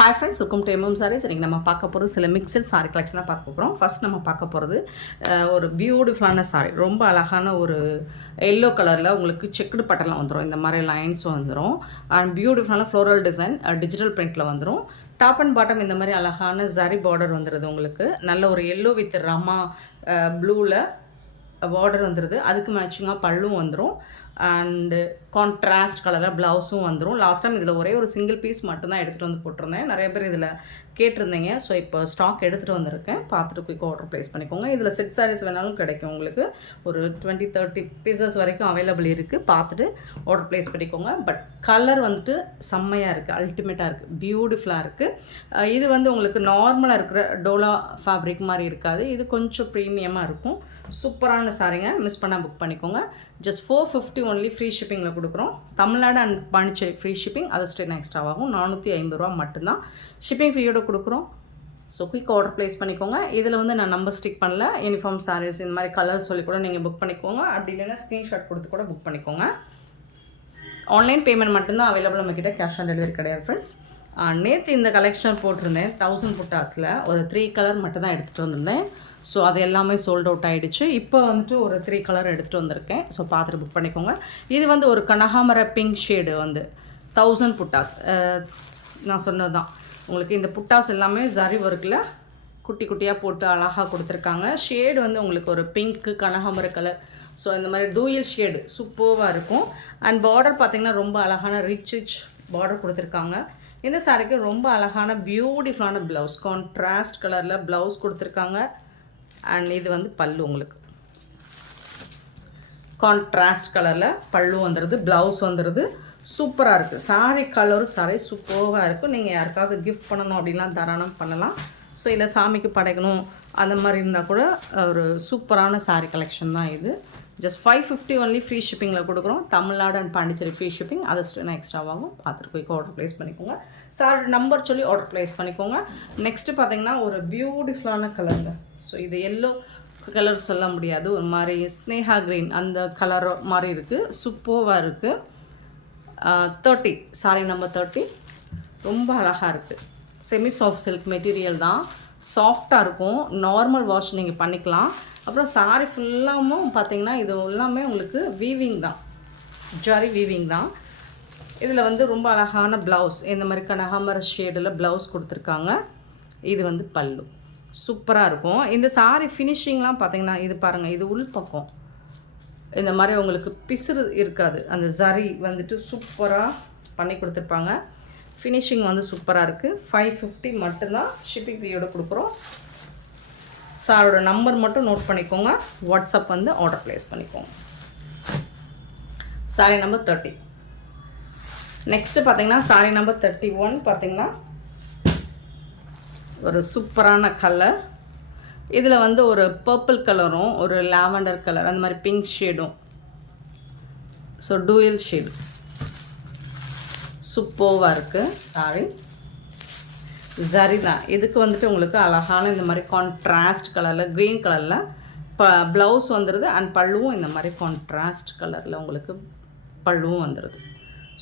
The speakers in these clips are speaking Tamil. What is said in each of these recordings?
Hi friends, welcome to MM Sarees. இன்றைக்கி நம்ம பார்க்க போகிறது சில மிக்சட் சாரி கலெக்ஷன் தான் பார்க்க போகிறோம். ஃபர்ஸ்ட் நம்ம பார்க்க போகிறது ஒரு பியூட்டிஃபுல்லான சாரி, ரொம்ப அழகான ஒரு எல்லோ கலரில் உங்களுக்கு செக்குடு பட்டெல்லாம் வந்துடும், இந்த மாதிரி லைன்ஸ் வந்துடும். அண்ட் பியூட்டிஃபுல்லான ஃப்ளோரல் டிசைன் டிஜிட்டல் பிரிண்டில் வந்துடும். டாப் அண்ட் பாட்டம் இந்த மாதிரி அழகான ஜரி பார்டர் வந்துடுது. உங்களுக்கு நல்ல ஒரு எல்லோ வித் ரமா ப்ளூவில் பார்டர் வந்துடுது. அதுக்கு மேட்சிங்காக பல்லும் வந்துடும். அண்டு கான்ட்ராஸ்ட் கலரில் ப்ளவுஸும் வந்துடும். லாஸ்ட் டைம் இதில் ஒரே ஒரு சிங்கிள் பீஸ் மட்டும்தான் எடுத்துகிட்டு வந்து போட்டிருந்தேன். நிறைய பேர் இதில் கேட்டிருந்தீங்க. ஸோ இப்போ ஸ்டாக் எடுத்துகிட்டு வந்திருக்கேன். பார்த்துட்டு குயிக் ஆர்டர் ப்ளேஸ் பண்ணிக்கோங்க. இதில் செட் சாரீஸ் வேணாலும் கிடைக்கும். உங்களுக்கு ஒரு 20-30 பீசஸ் வரைக்கும் அவைலபிள் இருக்குது. பார்த்துட்டு ஆர்டர் ப்ளேஸ் பண்ணிக்கோங்க. பட் கலர் வந்துட்டு செம்மையாக இருக்குது, அல்டிமேட்டாக இருக்குது, பியூட்டிஃபுல்லாக இருக்குது. இது வந்து உங்களுக்கு நார்மலாக இருக்கிற டோலா ஃபேப்ரிக் மாதிரி இருக்காது. இது கொஞ்சம் ப்ரீமியமாக இருக்கும். சூப்பரான சாரீங்க, மிஸ் பண்ணால் புக் பண்ணிக்கோங்க. ஜஸ்ட் 450 ஒன்லி ஃப்ரீ ஷிப்பிங்கில் கொடுக்குறோம். Tamil Nadu and Pondicherry free shipping, அது ஸ்டேட் எக்ஸ்ட்ராவாகும். 450 ரூபா மட்டும்தான் ஷிப்பிங் ஃப்ரீயோட கொடுக்குறோம். ஸோ குயிக் ஆர்டர் ப்ளேஸ் பண்ணிக்கோங்க. இதில் வந்து நான் நம்பர் ஸ்டிக் பண்ணல. யூனிஃபார்ம் சாரீஸ் இந்த மாதிரி கலர் சொல்லி கூட நீங்கள் புக் பண்ணிக்கோங்க. அப்படி இல்லைன்னா ஸ்க்ரீன்ஷாட் கொடுத்து கூட புக் பண்ணிக்கோங்க. ஆன்லைன் பேமெண்ட் மட்டும்தான் அவைலபிள். நம்மக்கிட்ட கேஷ் ஆன் டெலிவரி கிடையாது ஃப்ரெண்ட்ஸ். நேற்று இந்த கலெக்ஷன் போட்டிருந்தேன் 1000 புட்டாஸில் ஒரு 3 கலர் மட்டும் தான் எடுத்துகிட்டு வந்திருந்தேன். ஸோ அது எல்லாமே சோல்ட் அவுட் ஆகிடுச்சு. இப்போ வந்துட்டு ஒரு 3 கலர் எடுத்துகிட்டு வந்திருக்கேன். ஸோ பார்த்துட்டு புக் பண்ணிக்கோங்க. இது வந்து ஒரு கனகாமர பிங்க் ஷேடு வந்து 1000 புட்டாஸ். நான் சொன்னது தான் உங்களுக்கு. இந்த புட்டாஸ் எல்லாமே ஜரி ஒர்க்கில் குட்டி குட்டியாக போட்டு அழகாக கொடுத்துருக்காங்க. ஷேடு வந்து உங்களுக்கு ஒரு பிங்க்கு கனகாமர கலர். ஸோ இந்த மாதிரி டூயல் ஷேடு சூப்பராக இருக்கும். அண்ட் பார்டர் பார்த்திங்கன்னா ரொம்ப அழகான ரிச் பார்டர் கொடுத்துருக்காங்க. இந்த சாரிக்கு ரொம்ப அழகான பியூட்டிஃபுல்லான ப்ளவுஸ், கான்ட்ராஸ்ட் கலரில் ப்ளவுஸ் கொடுத்துருக்காங்க. அண்ட் இது வந்து பல்லு, உங்களுக்கு கான்ட்ராஸ்ட் கலரில் பல்லு வந்துடுது, ப்ளவுஸ் வந்துடுது. சூப்பராக இருக்குது. சாரி கலரும் சாரி சூப்பராக இருக்கும். நீங்கள் யாருக்காவது கிஃப்ட் பண்ணணும் அப்படின்லாம் தாராளம் பண்ணலாம். ஸோ இல்லை சாமிக்கு படைக்கணும் அந்த மாதிரி இருந்தால் கூட ஒரு சூப்பரான சாரி கலெக்ஷன் தான் இது. ஜஸ்ட் 550 ஒன்லி ஃப்ரீ ஷிப்பிங்கில் கொடுக்குறோம். Tamil Nadu and Pondicherry free shipping, அது ஸ்டேட் எக்ஸ்ட்ராவாகும். பார்த்துட்டு போய் ஆர்டர் ப்ளேஸ் பண்ணிக்கோங்க. சார் நம்பர் சொல்லி ஆர்டர் ப்ளேஸ் பண்ணிக்கோங்க. நெக்ஸ்ட்டு பார்த்தீங்கன்னா ஒரு பியூட்டிஃபுல்லான கலருங்க. ஸோ இது எல்லோ கலர் சொல்ல முடியாது, ஒரு மாதிரி ஸ்னேஹா க்ரீன் அந்த கலர் மாதிரி இருக்குது. சூப்பராக இருக்குது. 30 சாரி நம்பர் 30 ரொம்ப அழகாக இருக்குது. செமி சாஃப்ட் சில்க் மெட்டீரியல் தான், சாஃப்டாக இருக்கும். நார்மல் வாஷ் நீங்கள் பண்ணிக்கலாம். அப்புறம் சாரி ஃபுல்லாகவும் பார்த்தீங்கன்னா இது எல்லாமே உங்களுக்கு வீவிங் தான், ஜரி வீவிங் தான். இதில் வந்து ரொம்ப அழகான ப்ளவுஸ், இந்த மாதிரி கனகாமர ஷேடில் ப்ளவுஸ் கொடுத்துருக்காங்க. இது வந்து பல்லு சூப்பராக இருக்கும். இந்த சாரி ஃபினிஷிங்லாம் பார்த்தீங்கன்னா இது பாருங்கள், இது உள் பக்கம் இந்த மாதிரி உங்களுக்கு பிசுறு இருக்காது. அந்த ஜரி வந்துட்டு சூப்பராக பண்ணி கொடுத்துருப்பாங்க. ஃபினிஷிங் வந்து சூப்பராக இருக்குது. 550 மட்டும்தான் ஷிப்பிங் ஃப்ரீயோடு கொடுக்குறோம். சாரோட நம்பர் மட்டும் நோட் பண்ணிக்கோங்க. வாட்ஸ்அப் வந்து ஆர்டர் ப்ளேஸ் பண்ணிக்கோங்க. Sorry number 30. நெக்ஸ்ட்டு பார்த்தீங்கன்னா சாரி நம்பர் 31 பார்த்தீங்கன்னா ஒரு சூப்பரான கலர். இதில் வந்து ஒரு பர்பிள் கலரும் ஒரு லாவெண்டர் கலர் அந்த மாதிரி பிங்க் ஷேடும். ஸோ டூயல் ஷேடு சூப்பராக இருக்குது. சாரி ஜரி தான். இதுக்கு வந்துட்டு உங்களுக்கு அழகான இந்த மாதிரி கான்ட்ராஸ்ட் கலரில் க்ரீன் கலரில் ப்ளவுஸ் வந்துடுது. அண்ட் பல்லுவும் இந்த மாதிரி கான்ட்ராஸ்ட் கலரில் உங்களுக்கு பல்லுவும் வந்துடுது.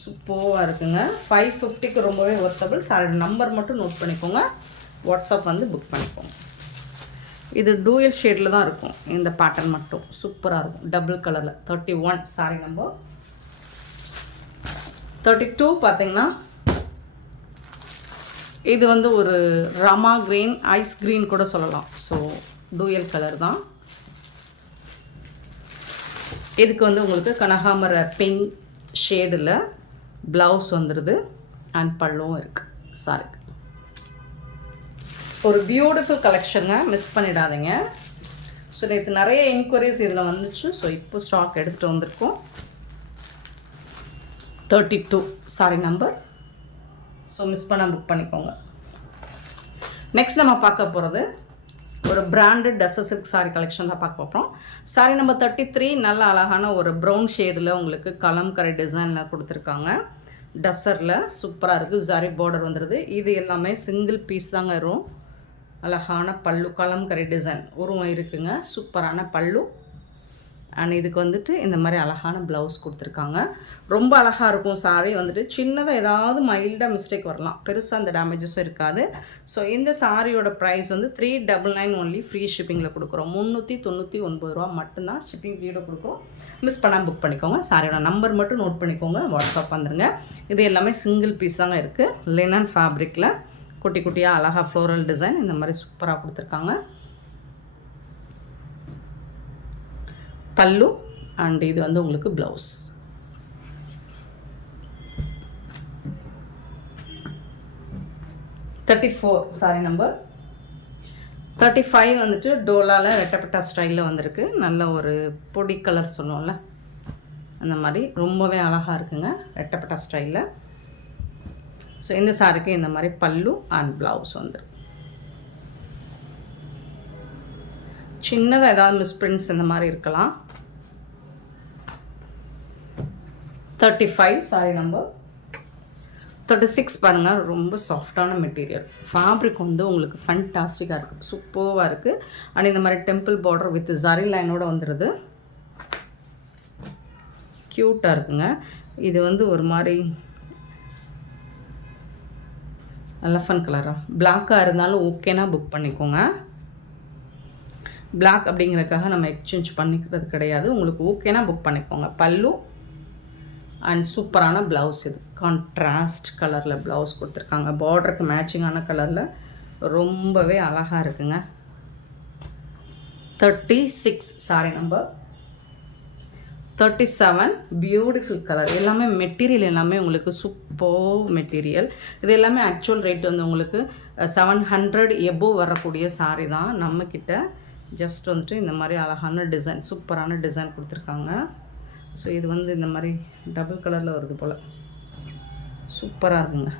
சூப்பராக இருக்குங்க. 550க்கு ரொம்பவே ஒர்த்தபிள். சாரி நம்பர் மட்டும் நோட் பண்ணிக்கோங்க. வாட்ஸ்அப் வந்து புக் பண்ணிக்கோங்க. இது டூயல் ஷேடில் தான் இருக்கும். இந்த பேட்டர்ன் மட்டும் சூப்பராக இருக்கும், டபுள் கலரில். 31 சாரி நம்பர் 32 பார்த்தீங்கன்னா இது வந்து ஒரு ரமா க்ரீன், ஐஸ் க்ரீன் கூட சொல்லலாம். ஸோ டூயல் கலர் தான். இதுக்கு வந்து உங்களுக்கு கனகாமர பிங்க் ஷேடில் ப்ளவுஸ் வந்துடுது. அண்ட் பல்லும் இருக்குது. சாரி ஒரு பியூட்டிஃபுல் கலெக்ஷனுங்க, மிஸ் பண்ணிடாதீங்க. ஸோ நேற்று நிறைய என்கொயரிஸ் இதில் வந்துச்சு. ஸோ இப்போ ஸ்டாக் எடுத்துகிட்டு வந்திருக்கோம். 32 சாரி நம்பர். ஸோ மிஸ் பண்ண புக் பண்ணிக்கோங்க. நெக்ஸ்ட் நம்ம பார்க்க போகிறது ஒரு branded tussar silk sorry collection தான் பார்க்க போகிறோம். சாரி நம்பர் 33 நல்ல அழகான ஒரு ப்ரௌன் ஷேடில் உங்களுக்கு கலம்கரை டிசைனில் கொடுத்துருக்காங்க. டஸ்ஸரில் சூப்பராக இருக்குது. ஜரி பார்டர் வந்துடுது. இது எல்லாமே சிங்கிள் பீஸ் தாங்க வரும். அழகான பல்லு, கலம்கரை டிசைன் உருவம் இருக்குங்க. சூப்பரான பல்லு அண்ட் இதுக்கு வந்துட்டு இந்த மாதிரி அழகான ப்ளவுஸ் கொடுத்துருக்காங்க. ரொம்ப அழகாக இருக்கும் சாரீ. வந்துட்டு சின்னதாக ஏதாவது மைல்டாக மிஸ்டேக் வரலாம், பெருசாக அந்த டேமேஜஸும் இருக்காது. ஸோ இந்த சாரியோட ப்ரைஸ் வந்து 399 ஒன்லி. ஃப்ரீ ஷிப்பிங்கில் கொடுக்குறோம். 399 ரூபா மட்டும்தான் ஷிப்பிங் ஃப்ரீயோட கொடுக்குறோம். மிஸ் பண்ணாமல் புக் பண்ணிக்கோங்க. சாரியோட நம்பர் மட்டும் நோட் பண்ணிக்கோங்க, வாட்ஸ்அப் வந்துடுங்க. இது எல்லாமே சிங்கிள் பீஸ் தாங்க இருக்குது. லினன் ஃபேப்ரிக்கில் குட்டி குட்டியாக அழகாக ஃப்ளோரல் டிசைன் இந்த மாதிரி சூப்பராக கொடுத்துருக்காங்க. பல்லு அண்ட் இது வந்து உங்களுக்கு ப்ளவுஸ். சாரி நம்பர் 35 வந்துட்டு டோலாவில் ரெட்டப்பட்டா ஸ்டைலில் வந்திருக்கு. நல்ல ஒரு பொடி கலர் சொல்லுவோம்ல அந்த மாதிரி ரொம்பவே அழகாக இருக்குங்க, ரெட்டப்பட்டா ஸ்டைலில். ஸோ இந்த சாரிக்கு இந்த மாதிரி பல்லு அண்ட் ப்ளவுஸ் வந்துருக்கு. சின்னதாக ஏதாவது மிஸ்பிரிண்ட்ஸ் இந்த மாதிரி இருக்கலாம். 35 சாரி நம்பர் 36 பாருங்கள். ரொம்ப சாஃப்டான மெட்டீரியல். ஃபேப்ரிக் வந்து உங்களுக்கு ஃபண்டாஸ்டிக்காக இருக்குது, சூப்பராக இருக்குது. அண்ட் இந்த மாதிரி டெம்பிள் பார்டர் வித் ஜரி லைனோடு வந்துடுது. க்யூட்டாக இருக்குங்க. இது வந்து ஒரு மாதிரி எலஃபண்ட் கலராக பிளாக்காக இருந்தாலும் ஓகேனா புக் பண்ணிக்கோங்க. பிளாக் அப்படிங்கிறதுக்காக நம்ம எக்ஸ்சேஞ்ச் பண்ணிக்கிறது கிடையாது. உங்களுக்கு ஓகேனா புக் பண்ணிக்கோங்க. பல்லு அண்ட் சூப்பரான ப்ளவுஸ். இது கான்ட்ராஸ்ட் கலரில் ப்ளவுஸ் கொடுத்துருக்காங்க. பார்டருக்கு மேட்சிங்கான கலரில் ரொம்பவே அழகாக இருக்குங்க. 36 சாரி நம்பர் 37 பியூட்டிஃபுல் கலர். எல்லாமே மெட்டீரியல் எல்லாமே உங்களுக்கு சூப்பர் மெட்டீரியல். இது எல்லாமே ஆக்சுவல் ரேட் வந்து உங்களுக்கு 700 எபோவ் வரக்கூடிய சாரி தான் நம்மக்கிட்ட. ஜஸ்ட் வந்துட்டு இந்த மாதிரி அழகான டிசைன், சூப்பரான டிசைன் கொடுத்துருக்காங்க. ஸோ இது வந்து இந்த மாதிரி டபுள் கலரில் வருது போல், சூப்பராக இருக்குங்க.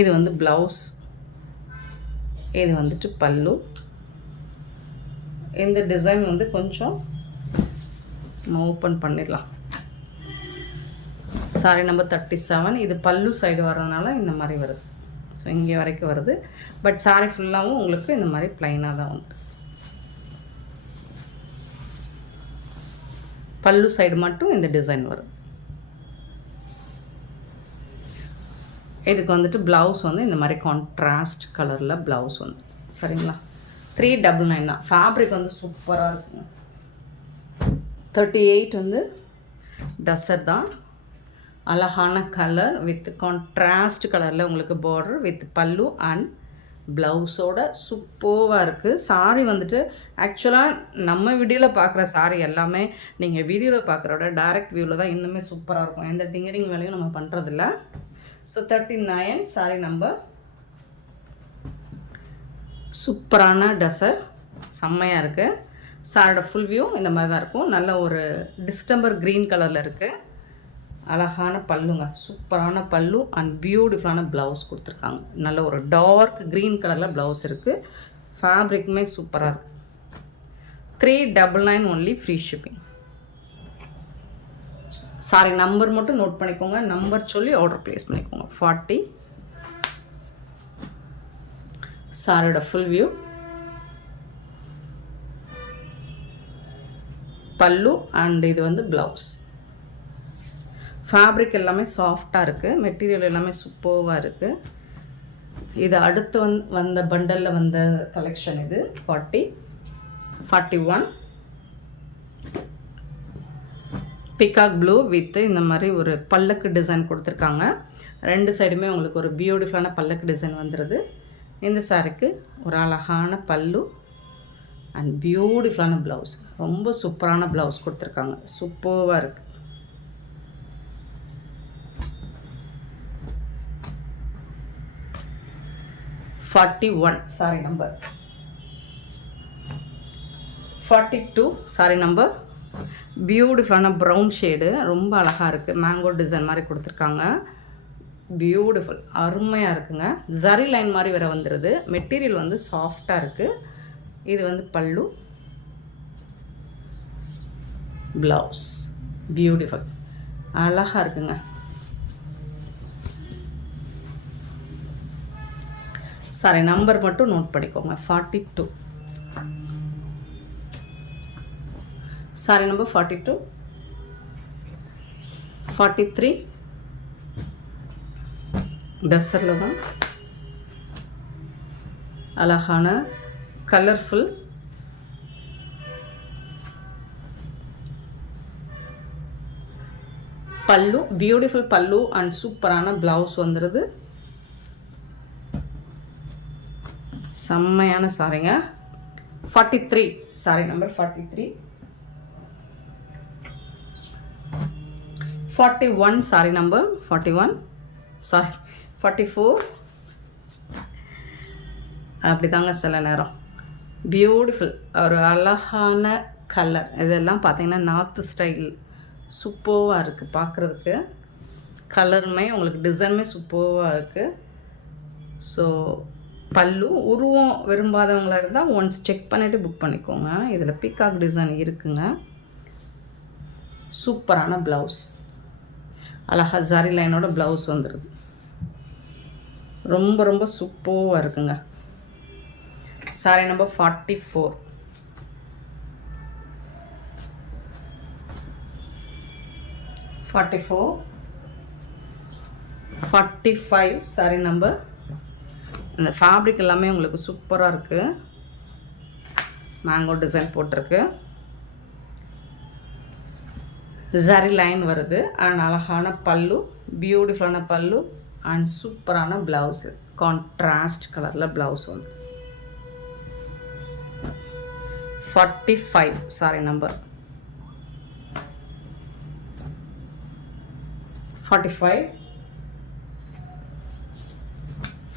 இது வந்து ப்ளவுஸ், இது வந்துட்டு பல்லு. இந்த டிசைன் வந்து கொஞ்சம் ஓப்பன் பண்ணிடலாம். Sorry number 37. இது பல்லு சைடு வர்றதுனால இந்த மாதிரி வருது. ஸோ இங்கே வரைக்கும் வருது. பட் சாரி ஃபுல்லாகவும் உங்களுக்கு இந்த மாதிரி ப்ளைனாக தான் வந்து. பல்லு சைடு மட்டும் இந்த டிசைன் வரும். இதுக்கு வந்துட்டு ப்ளவுஸ் வந்து இந்த மாதிரி கான்ட்ராஸ்ட் கலரில் ப்ளவுஸ் வந்து. சரிங்களா? 399 தான். ஃபேப்ரிக் வந்து சூப்பராக இருக்குங்க. 38 வந்து டசர் தான். அழகான கலர் வித் கான்ட்ராஸ்ட் கலரில் உங்களுக்கு பார்டர் வித் பல்லு அண்ட் ப்ளவுஸோட சூப்பராக இருக்குது. சாரி வந்துட்டு ஆக்சுவலாக நம்ம வீடியோவில் பார்க்குற சாரி எல்லாமே நீங்கள் வீடியோவில் பார்க்குறோட டைரக்ட் வியூவில் தான் இன்னுமே சூப்பராக இருக்கும். எந்த டிங்கரிங் வேலையும் நம்ம பண்ணுறதில்ல. So 39 sorry number. சூப்பரான டசர், செம்மையாக இருக்குது. சாரோட ஃபுல் வியூ இந்த மாதிரி தான் இருக்கும். நல்ல ஒரு டிஸ்டம்பர் க்ரீன் கலரில் இருக்குது. அழகான பல்லுங்க, சூப்பரான பல்லு அண்ட் பியூட்டிஃபுல்லான ப்ளவுஸ் கொடுத்துருக்காங்க. நல்ல ஒரு டார்க் க்ரீன் கலரில் ப்ளவுஸ் இருக்குது. ஃபேப்ரிக்குமே சூப்பராக இருக்குது. 399 only. Free shipping. Sorry number மட்டும் நோட் பண்ணிக்கோங்க. நம்பர் சொல்லி ஆர்டர் ப்ளேஸ் பண்ணிக்கோங்க. 40. சாரியோட ஃபுல் வியூ, பல்லு அண்ட் இது வந்து ப்ளவுஸ். ஃபேப்ரிக் எல்லாமே சாஃப்டாக இருக்குது. மெட்டீரியல் எல்லாமே சூப்பராக இருக்குது. இது அடுத்து வந்த பண்டலில் வந்த கலெக்ஷன் இது. 40, 41 பிகாக் ப்ளூ வித் இந்த மாதிரி ஒரு பல்லக்கு டிசைன் கொடுத்துருக்காங்க. ரெண்டு சைடுமே உங்களுக்கு ஒரு பியூட்டிஃபுல்லான பல்லக்கு டிசைன் வந்துடுது. இந்த சாரிக்கு ஒரு அழகான பல்லு அண்ட் பியூட்டிஃபுல்லான ப்ளவுஸ். ரொம்ப சூப்பரான ப்ளவுஸ் கொடுத்துருக்காங்க. சூப்பராக இருக்குது. Sorry number 42 sorry number. பியூட்டிஃபுல்லான ப்ரௌன் ஷேடு, ரொம்ப அழகாக இருக்குது. மேங்கோ டிசைன் மாதிரி கொடுத்துருக்காங்க. பியூட்டிஃபுல், அருமையாக இருக்குங்க. ஜரி லைன் மாதிரி வேறு வந்துடுது. மெட்டீரியல் வந்து சாஃப்டாக இருக்குது. இது வந்து பல்லு, ப்ளவுஸ். பியூட்டிஃபுல், அழகாக இருக்குங்க. சாரி நம்பர் மட்டும் நோட் பண்ணிக்கோங்க. 42. saree number 42, 43 டஸ்ஸரில் தான் அழகான கலர்ஃபுல் பல்லு, பியூட்டிஃபுல் பல்லு அண்ட் சூப்பரான ப்ளவுஸ் வந்துடுது. செம்மையான சாரிங்க. 43 sorry number 43. 41 sorry number 41, sorry 44. அப்படி தாங்க சில நேரம் பியூட்டிஃபுல் ஒரு அழகான கலர். இதெல்லாம் பார்த்தீங்கன்னா நார்த்து ஸ்டைல் சூப்பர்வாக இருக்குது பார்க்குறதுக்கு. கலருமே உங்களுக்கு டிசைனுமே சூப்பர்வாக இருக்குது. ஸோ பல்லு உருவம் விரும்பாதவங்களாக இருந்தால் ஒன்ஸ் செக் பண்ணிவிட்டு புக் பண்ணிக்கோங்க. இதில் பீகாக் டிசைன் இருக்குங்க. சூப்பரான ப்ளவுஸ், அழகா ஜரி லைனோட ப்ளவுஸ் வந்துடுது. ரொம்ப ரொம்ப சூப்பராக இருக்குங்க. Sorry number 44, 44, 45 sorry number. இந்த ஃபேப்ரிக் எல்லாமே உங்களுக்கு சூப்பராக இருக்குது. மேங்கோ டிசைன் போட்டிருக்கு, ஜரி லைன் வருது அண்ட் அழகான பல்லு, பியூட்டிஃபுல்லான பல்லு அண்ட் சூப்பரான ப்ளவுஸு. கான்ட்ராஸ்ட் கலரில் ப்ளவுஸ் வந்து 45 sorry number 45,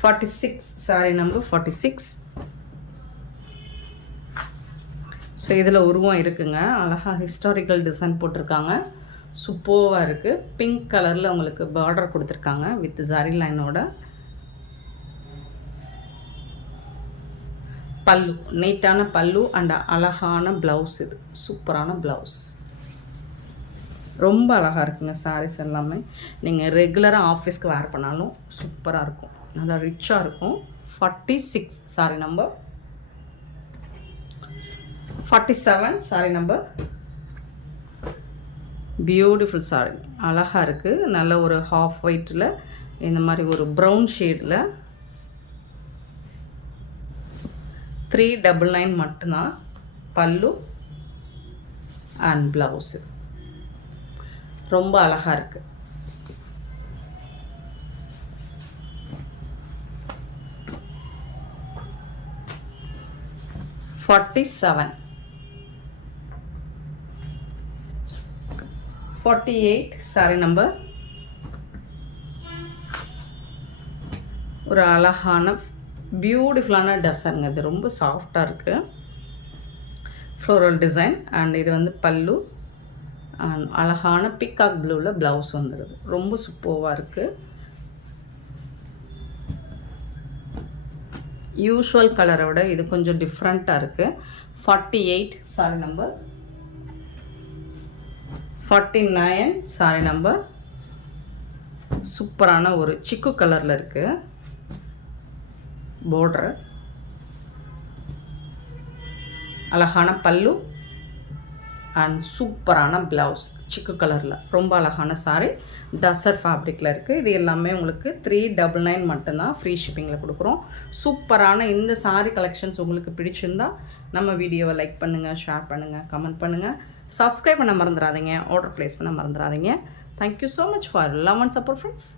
46 sorry number 46. So இதில் உருவம் இருக்குங்க. அழகாக ஹிஸ்டாரிக்கல் டிசைன் போட்டிருக்காங்க. சூப்பராக இருக்குது. பிங்க் கலரில் உங்களுக்கு பார்டர் கொடுத்துருக்காங்க வித் ஜரி லைனோட. பல்லு, நீட்டான பல்லு அண்ட் அழகான ப்ளவுஸ். இது சூப்பரான ப்ளவுஸ், ரொம்ப அழகாக இருக்குங்க. சாரீஸ் எல்லாமே நீங்கள் ரெகுலராக ஆஃபீஸ்க்கு வேர் பண்ணாலும் சூப்பராக இருக்கும், நல்லா ரிச்சாக இருக்கும். 46 sorry number 47 sorry number. Beautiful sorry, அழகாக இருக்குது. நல்ல ஒரு ஹாஃப் ஒயிட்டில் இந்த மாதிரி ஒரு ப்ரௌன் ஷேடில் 399 மட்டும்தான் பல்லு அண்ட் ப்ளவுஸு. ரொம்ப அழகாக இருக்குது. $47, 48 சாரி நம்பர். ஒரு அழகான பியூட்டிஃபுல்லான டிசைனுங்க. இது ரொம்ப சாஃப்டாக இருக்குது, ஃப்ளோரல் டிசைன் அண்ட் இது வந்து பல்லு அண்ட் அழகான பீகாக் ப்ளூவில் ப்ளவுஸ் வந்துடுது. ரொம்ப சூப்பராக இருக்குது. யூஷுவல் கலரை விட இது கொஞ்சம் டிஃப்ரெண்ட்டாக இருக்குது. 48 சாரி நம்பர் 49 சாரி நம்பர். சூப்பரான ஒரு சிக்கு கலரில் இருக்குது பார்டர், அழகான பல்லு அண்ட் சூப்பரான ப்ளவுஸ் சிக்கு கலரில். ரொம்ப அழகான சாரி, டசர் ஃபேப்ரிக்கில் இருக்குது. இது எல்லாமே உங்களுக்கு 399 மட்டும்தான் ஃப்ரீ ஷிப்பிங்கில் கொடுக்குறோம். சூப்பரான இந்த சாரி கலெக்ஷன்ஸ் உங்களுக்கு பிடிச்சிருந்தா நம்ம வீடியோவை லைக் பண்ணுங்கள், ஷேர் பண்ணுங்கள், கமெண்ட் பண்ணுங்கள், சப்ஸ்கிரைப் பண்ண மறந்துடாதீங்க, ஆர்டர் ப்ளேஸ் பண்ண மறந்துடாதீங்க. Thank you so much for love and support friends.